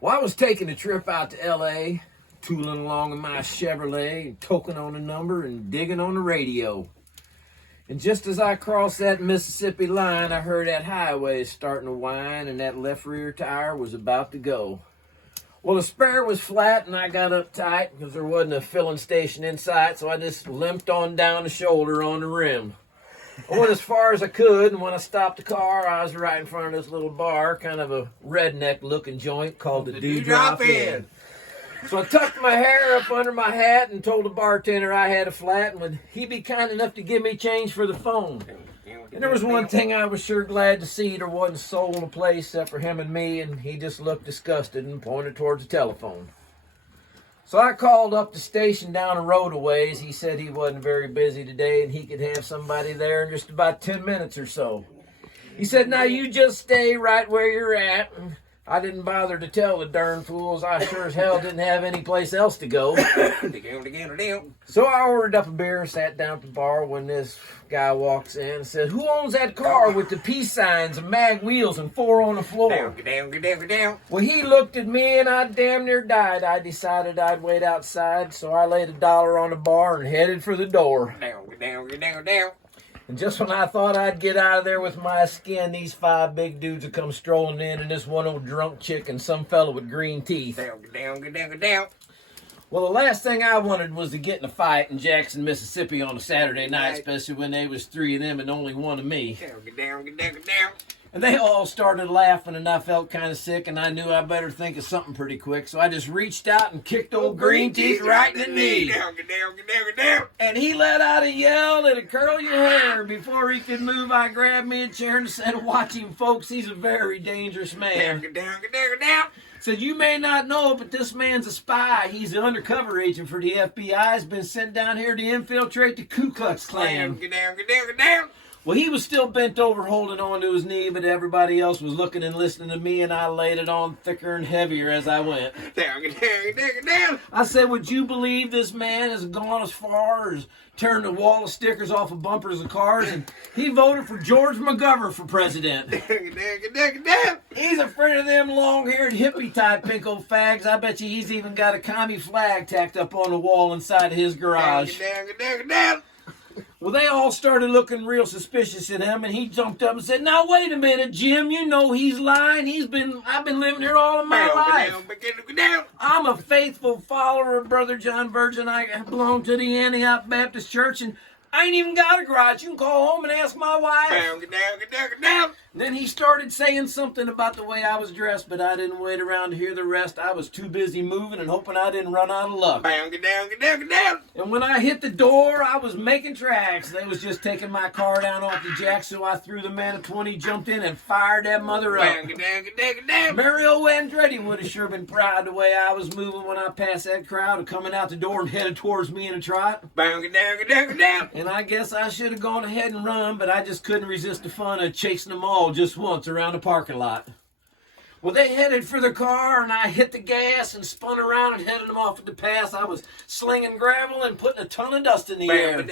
Well, I was taking a trip out to L.A., tooling along in my Chevrolet, toking on a number and digging on the radio. And just as I crossed that Mississippi line, I heard that highway starting to whine and that left rear tire was about to go. Well, the spare was flat and I got uptight because there wasn't a filling station in sight, so I just limped on down the shoulder on the rim. I went as far as I could, and when I stopped the car, I was right in front of this little bar, kind of a redneck-looking joint called the Dewdrop Inn. So I tucked my hair up under my hat and told the bartender I had a flat, and would he be kind enough to give me change for the phone. And there was one thing I was sure glad to see. There wasn't a soul in the place except for him and me, and he just looked disgusted and pointed towards the telephone. So I called up the station down the road a ways. He said he wasn't very busy today and he could have somebody there in just about 10 minutes or so. He said, now you just stay right where you're at. And I didn't bother to tell the darn fools I sure as hell didn't have any place else to go. So I ordered up a beer and sat down at the bar when this guy walks in and says, who owns that car with the peace signs and mag wheels and 4 on the floor? Well, he looked at me and I damn near died. I decided I'd wait outside, so I laid $1 on the bar and headed for the door. And just when I thought I'd get out of there with my skin, these 5 big dudes would come strolling in, and this one old drunk chick and some fellow with green teeth. Well, the last thing I wanted was to get in a fight in Jackson, Mississippi on a Saturday night, especially when there was 3 of them and only 1 of me. And they all started laughing, and I felt kind of sick, and I knew I better think of something pretty quick, so I just reached out and kicked old Green Teeth right in the knee. And he let out a yell and a curl your hair. Before he could move, I grabbed me a chair and said, watch him, folks, he's a very dangerous man. Said, you may not know it, but this man's a spy. He's an undercover agent for the FBI. He's been sent down here to infiltrate the Ku Klux Klan. Well, he was still bent over holding on to his knee, but everybody else was looking and listening to me, and I laid it on thicker and heavier as I went. I said, would you believe this man has gone as far as turning the wall of stickers off of bumpers of cars, and he voted for George McGovern for president. He's afraid of them long-haired hippie-type pinko fags. I bet you he's even got a commie flag tacked up on the wall inside of his garage. Well, they all started looking real suspicious at him, and he jumped up and said, now, wait a minute, Jim, you know he's lying. I've been living here all of my life. I'm a faithful follower of Brother John Virgin. I belong to the Antioch Baptist Church, and I ain't even got a garage. You can call home and ask my wife. Then he started saying something about the way I was dressed, but I didn't wait around to hear the rest. I was too busy moving and hoping I didn't run out of luck. And when I hit the door, I was making tracks. They was just taking my car down off the jack, so I threw the man a 20, jumped in, and fired that mother up. Mario Andretti would have sure been proud the way I was moving when I passed that crowd coming out the door and headed towards me in a trot. And I guess I should have gone ahead and run, but I just couldn't resist the fun of chasing them all just once around the parking lot. Well, they headed for the car, and I hit the gas and spun around and headed them off at the pass. I was slinging gravel and putting a ton of dust in the air.